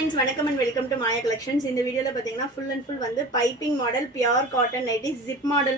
friends, welcome and welcome to Maya Collections. In the video la pathina full and full vandu piping model pure cotton nighties zip model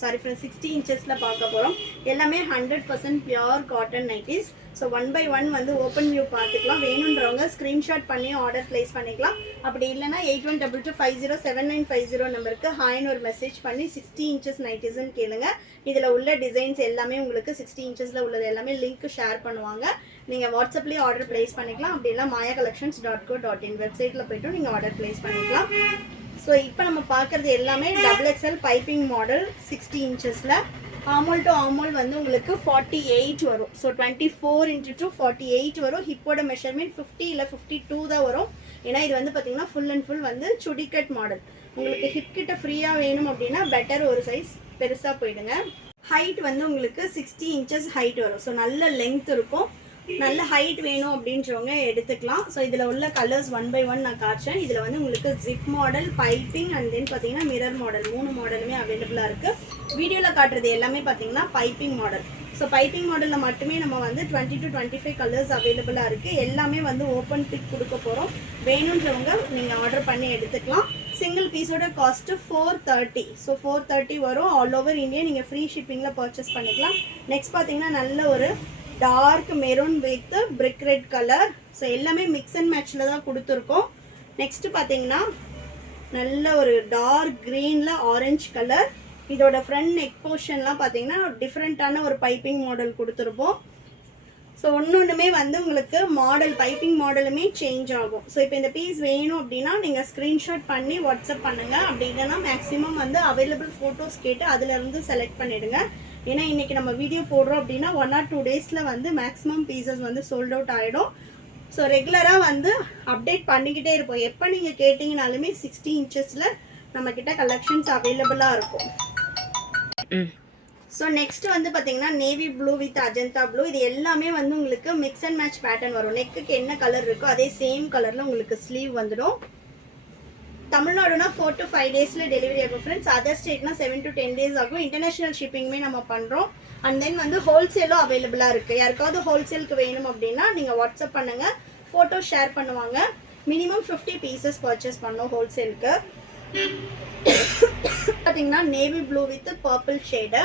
sorry friends 60 inches la paaka porom ellame 100% pure cotton nighties. So one by one vandu open view paathukalam venundravanga screenshot panni order place panikalam appadi illana 8122507950 number ku hi nu or message panni 60 inches nighties nu kelunga idhula ulla designs ellame ungalku 60 inches la ulladhu ellame link share பண்ணுவாங்க நீங்க வாட்ஸ்அப்லயே order place பண்ணிக்கலாம் அப்படி இல்ல mayacollections.co.in வெப்சைட்ல போய்ட்டு நீங்க order place பண்ணிக்கலாம். So இப்போ நம்ம பார்க்கிறது எல்லாமே XXL piping model 60 இன்ச்சஸ்ல armhole to armhole வந்து உங்களுக்கு 48 வரும். சோ 24 into 48 வரும். ஹிப்போட மெஷர்மென்ட் 50 இல்ல 52 தான் வரும். ஏனா இது வந்து பாத்தீங்கன்னா ஃபுல் அண்ட் ஃபுல் வந்து சுடி கட் மாடல். உங்களுக்கு ஹிப் கிட்ட ஃப்ரீயா வேணும் அப்படினா பெட்டர் ஒரு சைஸ் பெருசா போய்டுங்க. ஹைட் வந்து உங்களுக்கு 60 inches ஹைட் வரும். சோ நல்ல லெங்த் இருக்கும். நல்ல ஹைட் வேணும் அப்படின்றவங்க எடுத்துக்கலாம். ஸோ இதில் உள்ள கலர்ஸ் ஒன் பை ஒன் நான் காட்டுறேன். இதில் வந்து உங்களுக்கு zip model, piping and then பார்த்தீங்கன்னா மிரர் மாடல் 3 மாடலுமே அவைலபிளாக இருக்குது. வீடியோவில் காட்டுறது எல்லாமே பார்த்தீங்கன்னா பைப்பிங் மாடல். ஸோ பைப்பிங் மாடலில் மட்டுமே நம்ம வந்து 20 to 25 கலர்ஸ் அவைலபிளாக இருக்குது. எல்லாமே வந்து ஓப்பன் பிக் கொடுக்க போகிறோம். வேணுன்றவங்க நீங்கள் ஆர்டர் பண்ணி எடுத்துக்கலாம். சிங்கிள் பீஸோட காஸ்ட்டு 430. ஸோ 430 வரும். ஆல் ஓவர் இந்தியா நீங்கள் ஃப்ரீ ஷிப்பிங்கில் பர்ச்சேஸ் பண்ணிக்கலாம். நெக்ஸ்ட் பார்த்தீங்கன்னா நல்ல ஒரு dark maroon with brick red colour. So எல்லாமே மிக்ஸ் அண்ட் மேட்ச்ல தான் கொடுத்துருக்கோம். நெக்ஸ்ட் பார்த்தீங்கன்னா நல்ல ஒரு டார்க் க்ரீனில் ஆரஞ்சு கலர். இதோட ஃப்ரண்ட் நெக் போர்ஷன்லாம் பார்த்தீங்கன்னா டிஃப்ரெண்ட்டான ஒரு பைப்பிங் மாடல் கொடுத்துருப்போம். ஸோ ஒன்றுமே வந்து உங்களுக்கு மாடல் பைப்பிங் மாடலுமே சேஞ்ச் ஆகும். ஸோ இப்போ இந்த பீஸ் வேணும் அப்படின்னா நீங்கள் ஸ்க்ரீன்ஷாட் பண்ணி வாட்ஸ்அப் பண்ணுங்கள். அப்படி இல்லைன்னா மேக்ஸிமம் வந்து அவைலபிள் ஃபோட்டோஸ் கேட்டு அதிலேருந்து செலக்ட் பண்ணிவிடுங்க. ஏன்னா இன்றைக்கி நம்ம வீடியோ போடுறோம் அப்படின்னா 1 or 2 days வந்து மேக்ஸிமம் பீசஸ் வந்து சோல்ட் அவுட் ஆகிடும். ஸோ ரெகுலராக வந்து அப்டேட் பண்ணிக்கிட்டே இருப்போம். எப்போ நீங்கள் கேட்டிங்கனாலுமே 60 inchesல நம்மக்கிட்ட கலெக்ஷன்ஸ் அவைலபிளாக இருக்கும். ஸோ நெக்ஸ்ட் வந்து பார்த்தீங்கன்னா navy blue with Ajanta blue. இது எல்லாமே வந்து உங்களுக்கு மிக்ஸ் அண்ட் மேட்ச் பேட்டர்ன் வரும். நெக்குக்கு என்ன கலர் இருக்கோ அதே சேம் கலரில் உங்களுக்கு ஸ்லீவ் வந்துடும். தமிழ்நாடுனா 4 to 5 daysல டெலிவரி ஆகும் ஃப்ரெண்ட்ஸ். அதர் ஸ்டேட்னா 7 to 10 days ஆகும். இன்டர்நேஷனல் ஷிப்பிங்குமே நம்ம பண்ணுறோம். அண்ட் தென் வந்து ஹோல்சேலும் அவைலபிளாக இருக்குது. யாருக்காவது ஹோல்சேலுக்கு வேணும் அப்படின்னா நீங்கள் வாட்ஸ்அப் பண்ணுங்கள். ஃபோட்டோ ஷேர் பண்ணுவாங்க. மினிமம் 50 pieces பர்ச்சேஸ் பண்ணோம் ஹோல்சேலுக்கு. பார்த்தீங்கன்னா navy blue with purple shade.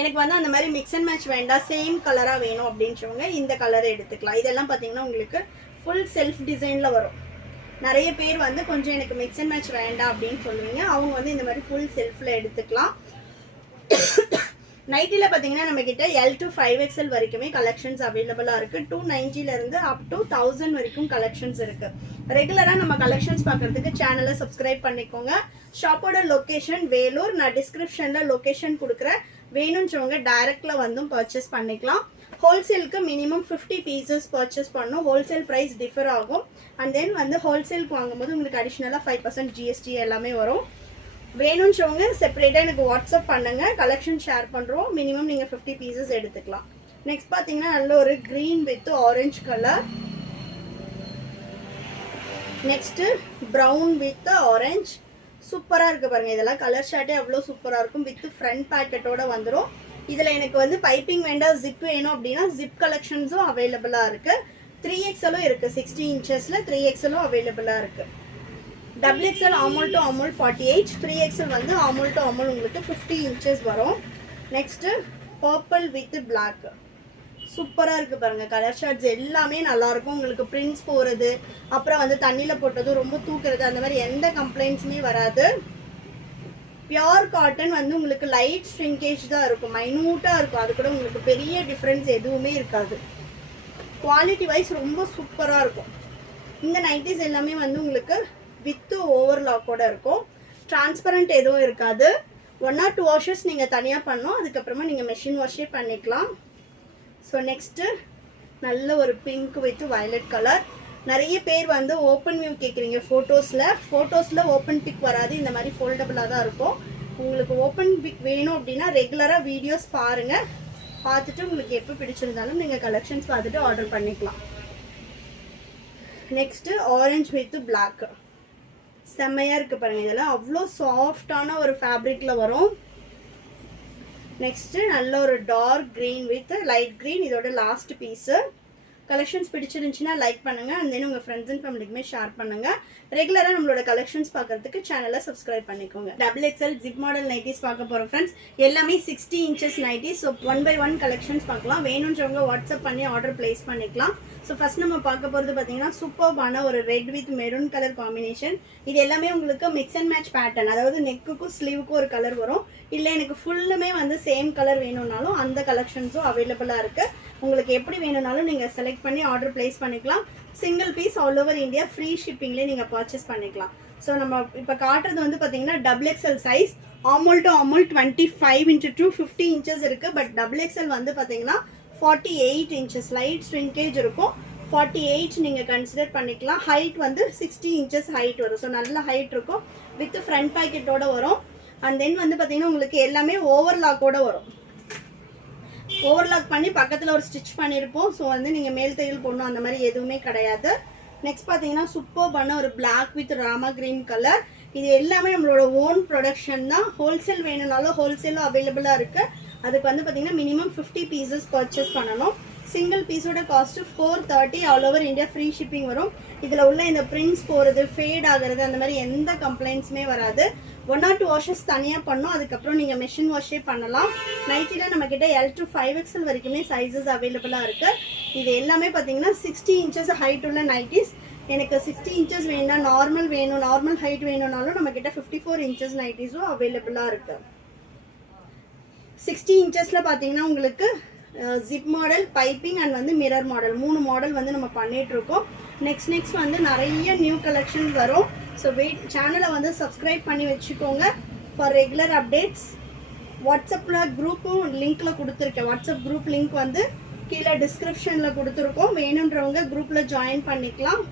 எனக்கு வந்து அந்த மாதிரி மிக்ஸ் அண்ட் மேட்ச் வேண்டாம், சேம் கலராக வேணும் அப்படின்றவங்க இந்த கலரை எடுத்துக்கலாம். இதெல்லாம் பார்த்தீங்கன்னா உங்களுக்கு ஃபுல் செல்ஃப் டிசைனில் வரும். நிறைய பேர் வந்து கொஞ்சம் எனக்கு மிக்ஸ் அண்ட் மேட்ச் வேண்டாம் அப்படின்னு சொல்லுவீங்க. அவங்க வந்து இந்த மாதிரி ஃபுல் செல்ஃபில் எடுத்துக்கலாம். நைட்டியில் பார்த்தீங்கன்னா நம்மக்கிட்ட L to 5XL வரைக்குமே கலெக்ஷன்ஸ் அவைலபிளாக இருக்குது. 290 அப் டு 1000 வரைக்கும் கலெக்ஷன்ஸ் இருக்குது. ரெகுலராக நம்ம கலெக்ஷன்ஸ் பார்க்குறதுக்கு சேனலை சப்ஸ்கிரைப் பண்ணிக்கோங்க. ஷாப்போட லொக்கேஷன் வேலூர். நான் டிஸ்கிரிப்ஷனில் லொக்கேஷன் கொடுக்குறேன். வேணுன்றவங்க டைரெக்டில் வந்தும் பர்ச்சேஸ் பண்ணிக்கலாம். ஹோல்சேலுக்கு மினிமம் 50 pieces பர்ச்சேஸ் பண்ணணும். ஹோல்சேல் ப்ரைஸ் டிஃபர் ஆகும். அண்ட் தென் வந்து ஹோல்சேலுக்கு வாங்கும்போது உங்களுக்கு அடிஷ்னலாக 5% GST எல்லாமே வரும். வேணுன்றவங்க செப்பரேட்டாக எனக்கு வாட்ஸ்அப் பண்ணுங்கள். கலெக்ஷன் ஷேர் பண்ணுறோம். மினிமம் நீங்கள் 50 pieces எடுத்துக்கலாம். நெக்ஸ்ட் பார்த்தீங்கன்னா நல்ல ஒரு green with orange colour. Next brown with orange. சூப்பராக இருக்குது பாருங்கள். இதெல்லாம் கலர் ஷார்ட்டே அவ்வளோ சூப்பராக இருக்கும். வித் ஃப்ரண்ட் பேக்கெட்டோட வந்துடும். இதில் எனக்கு வந்து பைப்பிங் வேண்டாம், ஜிப் வேணும் அப்படின்னா ஜிப் கலெக்ஷன்ஸும் அவைலபிளாக இருக்குது. 3XLும் இருக்குது. 60 inchesல 3XLும் அவைலபிளாக இருக்குது. XXL armhole to armhole 48. 3XL வந்து ஆர்மோல் டு ஆர்மோல் உங்களுக்கு 50 inches வரும். Next purple with black. சூப்பராக இருக்குது பாருங்கள். கலர் ஷார்ட்ஸ் எல்லாமே நல்லாயிருக்கும். உங்களுக்கு பிரிண்ட்ஸ் போகிறது, அப்புறம் வந்து தண்ணியில் போட்டதும் ரொம்ப தூக்குறது, அந்த மாதிரி எந்த கம்ப்ளைண்ட்ஸுமே வராது. பியோர் காட்டன் வந்து உங்களுக்கு லைட் ஸ்ட்ரிங்கேஜ் தான் இருக்கும். மைனூட்டாக இருக்கும். அது கூட உங்களுக்கு பெரிய டிஃப்ரென்ஸ் எதுவுமே இருக்காது. குவாலிட்டி வைஸ் ரொம்ப சூப்பராக இருக்கும். இந்த நைட்டிஸ் எல்லாமே வந்து உங்களுக்கு வித்து ஓவர்லாக்கோட இருக்கும். டிரான்ஸ்பரண்ட் எதுவும் இருக்காது. 1 or 2 washes நீங்கள் தனியாக பண்ணோம். அதுக்கப்புறமா நீங்கள் மெஷின் வாஷே பண்ணிக்கலாம். ஸோ நெக்ஸ்ட்டு நல்ல ஒரு பிங்க் வித் வயலட் கலர். நிறைய பேர் வந்து ஓப்பன் வியூ கேட்குறீங்க ஃபோட்டோஸில் ஓப்பன் பிக் வராது. இந்த மாதிரி ஃபோல்டபுளாக தான் இருக்கும். உங்களுக்கு ஓப்பன் பிக் வேணும் அப்படின்னா ரெகுலராக வீடியோஸ் பாருங்கள். பார்த்துட்டு உங்களுக்கு எப்போ பிடிச்சிருந்தாலும் நீங்கள் கலெக்ஷன்ஸ் பார்த்துட்டு ஆர்டர் பண்ணிக்கலாம். Next orange with black. செம்மையாக இருக்குது பாருங்கள். இதெல்லாம் அவ்வளோ சாஃப்டான ஒரு ஃபேப்ரிக்கில் வரும். நெக்ஸ்ட்டு நல்ல ஒரு dark green with light green. இதோட லாஸ்ட் பீஸு கலெக்ஷன்ஸ் பிடிச்சிருந்துச்சுன்னா லைக் பண்ணுங்கள், அண்ட் தென் உங்கள் ஃப்ரெண்ட்ஸ் அண்ட் ஃபேமிலிக்குமே ஷேர் பண்ணுங்கள். ரெகுலராக நம்மளோட கலெக்ஷன்ஸ் பார்க்கறதுக்கு சேனலை சப்ஸ்கிரைப் பண்ணிக்கோங்க. XXL ஜிப் மாடல் நைட்டிஸ் பார்க்க போகிறோம் ஃப்ரெண்ட்ஸ். எல்லாமே 60 inches nighties. So 1 by 1 collections பார்க்கலாம். வேணுன்றவங்க வாட்ஸ்அப் பண்ணி ஆர்டர் பிளேஸ் பண்ணிக்கலாம். ஸோ ஃபர்ஸ்ட் நம்ம பார்க்க போகிறது பார்த்தீங்கன்னா சூப்பர்பான ஒரு red with maroon colour combination. இது எல்லாமே உங்களுக்கு மிக்ஸ் அண்ட் மேட்ச் பேட்டர்ன், அதாவது நெக்குக்கும் ஸ்லீவுக்கும் ஒரு கலர் வரும். இல்லை எனக்கு ஃபுல்லுமே வந்து சேம் கலர் வேணும்னாலும் அந்த கலெக்ஷன்ஸும் அவைலபிளாக இருக்குது. உங்களுக்கு எப்படி வேணும்னாலும் நீங்கள் செலக்ட் பண்ணி ஆர்டர் பிளேஸ் பண்ணிக்கலாம். Single piece all over India free ஷிப்பிங்லேயே நீங்கள் பர்ச்சேஸ் பண்ணிக்கலாம். ஸோ நம்ம இப்போ காட்டுறது வந்து பார்த்தீங்கன்னா XXL size. Armhole to armhole 25x2 50 inches இருக்குது. பட் XXL வந்து பார்த்தீங்கன்னா 48 inches லைட் ஸ்ட்ரிங்கேஜ் இருக்கும். 48 நீங்கள் கன்சிடர் பண்ணிக்கலாம். ஹைட் வந்து 60 inches ஹைட் வரும். ஸோ நல்ல ஹைட் இருக்கும். வித் ஃப்ரண்ட் பாக்கெட்டோட வரும். அண்ட் தென் வந்து பார்த்தீங்கன்னா உங்களுக்கு எல்லாமே ஓவர்லாக்கோட வரும். ஓவர்லாக் பண்ணி பக்கத்தில் ஒரு ஸ்டிச் பண்ணியிருப்போம். ஸோ வந்து நீங்கள் மேல் தையல் போடணும் அந்த மாதிரி எதுவுமே கிடையாது. நெக்ஸ்ட் பார்த்தீங்கன்னா சூப்பர்பான ஒரு black with Rama green colour. இது எல்லாமே நம்மளோட ஓன் ப்ரொடக்ஷன் தான். ஹோல்சேல் வேணும்னாலும் ஹோல்சேலும் அவைலபிளாக இருக்குது. அதுக்கு வந்து பார்த்தீங்கன்னா மினிமம் 50 pieces பர்ச்சேஸ் பண்ணணும். சிங்கிள் பீஸோட cost 430. All over India free shipping வரும். இதில் உள்ள இந்த பிரிண்ட்ஸ் போகிறது, ஃபேட் ஆகிறது அந்த மாதிரி எந்த கம்ப்ளைண்ட்ஸுமே வராது. 1 or 2 வாஷஸ் தனியாக பண்ணோம். அதுக்கப்புறம் நீங்கள் மெஷின் வாஷே பண்ணலாம். நைட்டியில் நம்மக்கிட்ட L to 5XL வரைக்குமே சைஸஸ் அவைலபிளாக இருக்குது. இது எல்லாமே பார்த்தீங்கன்னா 60 inches ஹைட் உள்ள நைட்டிஸ். எனக்கு 60 inches வேணும், நார்மல் வேணும், நார்மல் ஹைட் வேணும்னாலும் நம்மக்கிட்ட 54 inches நைட்டிஸும் அவைலபிளாக இருக்குது. 60 inchஸில் பார்த்தீங்கன்னா உங்களுக்கு ஜிப் மாடல், பைப்பிங் அண்ட் வந்து மிரர் மாடல் 3 மாடல் வந்து நம்ம பண்ணிகிட்ருக்கோம். நெக்ஸ்ட் வந்து நிறைய நியூ கலெக்ஷன் வரும். ஸோ சேனலை வந்து சப்ஸ்கிரைப் பண்ணி வச்சுக்கோங்க ஃபார் ரெகுலர் அப்டேட்ஸ். வாட்ஸ்அப்பில் குரூப்பும் லிங்க்கில் கொடுத்துருக்கேன். வாட்ஸ்அப் குரூப் லிங்க் வந்து கீழே டிஸ்கிரிப்ஷனில் கொடுத்துருக்கோம். வேணுன்றவங்க குரூப்பில் ஜாயின் பண்ணிக்கலாம்.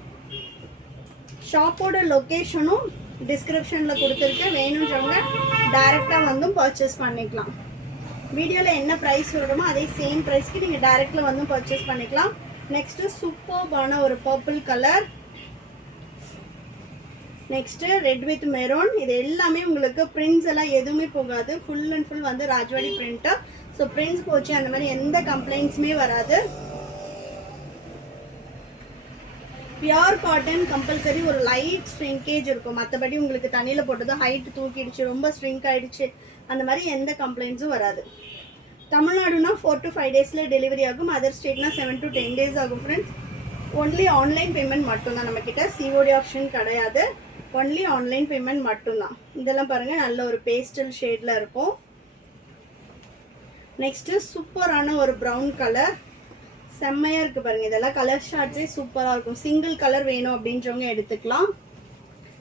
ஷாப்போட லொக்கேஷனும் டிஸ்கிரிப்ஷனில் கொடுத்துருக்கேன். வேணுன்றவங்க டைரெக்டாக வந்தும் பர்ச்சேஸ் பண்ணிக்கலாம். வீடியோவில் என்ன ப்ரைஸ் வருமோ அதே சேம் ப்ரைஸ்க்கு நீங்கள் டைரெக்டில் வந்து பர்ச்சேஸ் பண்ணிக்கலாம். நெக்ஸ்ட்டு சூப்பர்பான ஒரு purple colour. Next red with maroon. இது எல்லாமே உங்களுக்கு பிரிண்ட்ஸ் எல்லாம் எதுவுமே போகாது. ஃபுல் அண்ட் ஃபுல் வந்து ராஜ்வாடி பிரிண்ட்டு. ஸோ பிரிண்ட்ஸ் போச்சு அந்த மாதிரி எந்த கம்ப்ளைண்ட்ஸுமே வராது. Pure cotton compulsory. ஒரு லைட் ஸ்ட்ரிங்கேஜ் இருக்கும். மற்றபடி உங்களுக்கு தண்ணியில் போட்டது ஹைட் தூக்கிடுச்சு, ரொம்ப ஸ்ட்ரிங்க் ஆகிடுச்சு, அந்த மாதிரி எந்த கம்ப்ளைண்ட்ஸும் வராது. தமிழ்நாடுனா 4 to 5 days டெலிவரி ஆகும். அதர் ஸ்டேட்னா 7 to 10 days ஆகும் ஃப்ரெண்ட்ஸ். ஒன்லி ஆன்லைன் பேமெண்ட் மட்டும்தான் நம்மக்கிட்ட. சிஓடி ஆப்ஷன் கிடையாது. ஒன்லி ஆன்லைன் பேமெண்ட் மட்டும்தான். இதெல்லாம் பாருங்கள் நல்ல ஒரு பேஸ்டல் ஷேடில் இருக்கும். நெக்ஸ்ட்டு சூப்பரான ஒரு ப்ரௌன் கலர். செம்மையாக இருக்குது பாருங்கள். இதெல்லாம் கலர் ஷார்ட்ஸே சூப்பராக இருக்கும். சிங்கிள் கலர் வேணும் அப்படின்றவங்க எடுத்துக்கலாம்.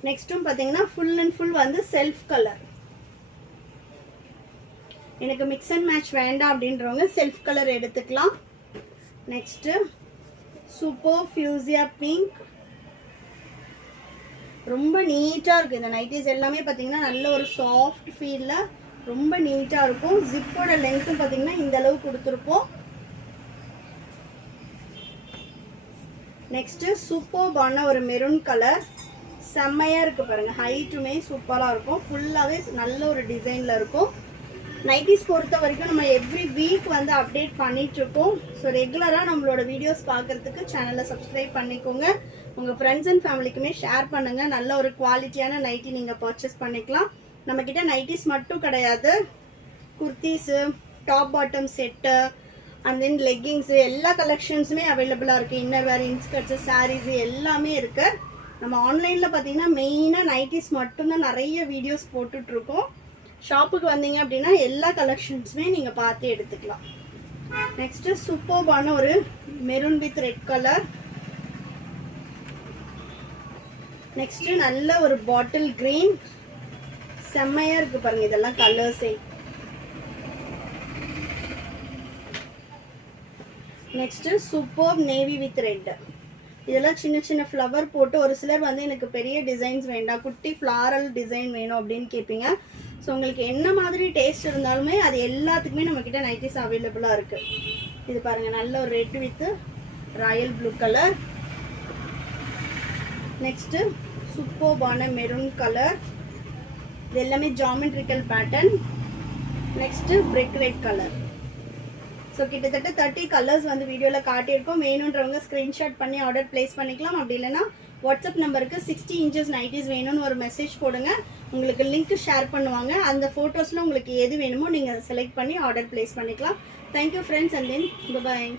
நெக்ஸ்ட்டும் பார்த்தீங்கன்னா ஃபுல் அண்ட் ஃபுல் வந்து செல்ஃப் கலர். எனக்கு மிக்ஸ் அண்ட் மேட்ச் வேண்டாம் அப்படின்றவங்க செல்ஃப் கலர் எடுத்துக்கலாம். Next super fuchsia pink. ரொம்ப நீட்டாக இருக்குது இந்த நைட்டிஸ் எல்லாமே. பார்த்தீங்கன்னா நல்ல ஒரு சாஃப்ட் ஃபீலில் ரொம்ப நீட்டாக இருக்கும். ஜிப்போட லென்த்தும் பார்த்தீங்கன்னா இந்த அளவு கொடுத்துருப்போம். நெக்ஸ்ட்டு சூப்பர்பான ஒரு மெரூன் கலர். செம்மையாக இருக்குது பாருங்கள். ஹைட்டுமே சூப்பராக இருக்கும். ஃபுல்லாகவே நல்ல ஒரு டிசைனில் இருக்கும். நைட்டிஸ் பொறுத்த வரைக்கும் நம்ம எவ்ரி வீக் வந்து அப்டேட் பண்ணிகிட்ருக்கோம். ஸோ ரெகுலராக நம்மளோட வீடியோஸ் பார்க்குறதுக்கு சேனலை சப்ஸ்கிரைப் பண்ணிக்கோங்க. உங்கள் ஃப்ரெண்ட்ஸ் அண்ட் ஃபேமிலிக்குமே ஷேர் பண்ணுங்கள். நல்ல ஒரு குவாலிட்டியான நைட்டி நீங்கள் பர்ச்சேஸ் பண்ணிக்கலாம். நம்மக்கிட்ட நைட்டிஸ் மட்டும் கிடையாது, kurtis, top bottom set and then leggings எல்லா கலெக்ஷன்ஸுமே அவைலபிளாக இருக்குது. இன்னர் வேர், இன்ஸ்கர்ட்ஸு, சாரீஸு எல்லாமே இருக்குது. நம்ம ஆன்லைனில் பார்த்தீங்கன்னா மெயினாக நைட்டிஸ் மட்டும்தான் நிறைய வீடியோஸ் போட்டுட்ருக்கோம். ஷாப்புக்கு வந்தீங்க அப்படின்னா எல்லா கலெக்ஷன்ஸுமே நீங்கள் பார்த்து எடுத்துக்கலாம். நெக்ஸ்ட்டு சூப்பர்பான ஒரு maroon with red colour. Next நல்ல ஒரு பாட்டில் க்ரீன். செம்மையாக இருக்குது பாருங்கள் இதெல்லாம் கலர்ஸே. Next super navy with red. இதெல்லாம் சின்ன சின்ன ஃப்ளவர் போட்டு, ஒரு சிலர் வந்து எனக்கு பெரிய டிசைன்ஸ் வேண்டாம், குட்டி ஃப்ளாரல் டிசைன் வேணும் அப்படின்னு கேட்பீங்க. ஸோ உங்களுக்கு என்ன மாதிரி டேஸ்ட் இருந்தாலுமே அது எல்லாத்துக்குமே நம்மக்கிட்ட நைட்டிஸ் அவைலபிளாக இருக்குது. இது பாருங்கள் நல்ல ஒரு red with royal blue colour. Next சூப்பர்பான மெரூன் கலர். இது எல்லாமே geometrical pattern. Next brick red colour. So so கிட்டத்தட்ட 30 கலர்ஸ் வந்து வீடியோவில் காட்டியிருக்கோம். வேணுன்றவங்க ஸ்க்ரீன்ஷாட் பண்ணி ஆர்டர் ப்ளேஸ் பண்ணிக்கலாம். அப்படி இல்லைன்னா வாட்ஸ்அப் நம்பருக்கு 60 இன்ச்சஸ் நைட்டிஸ் வேணும்னு ஒரு மெசேஜ் போடுங்க. உங்களுக்கு லிங்க் ஷேர் பண்ணுவாங்க. அந்த ஃபோட்டோஸில் உங்களுக்கு எது வேணுமோ நீங்கள் செலக்ட் பண்ணி ஆர்டர் ப்ளேஸ் பண்ணிக்கலாம். Thank you friends, and then bye.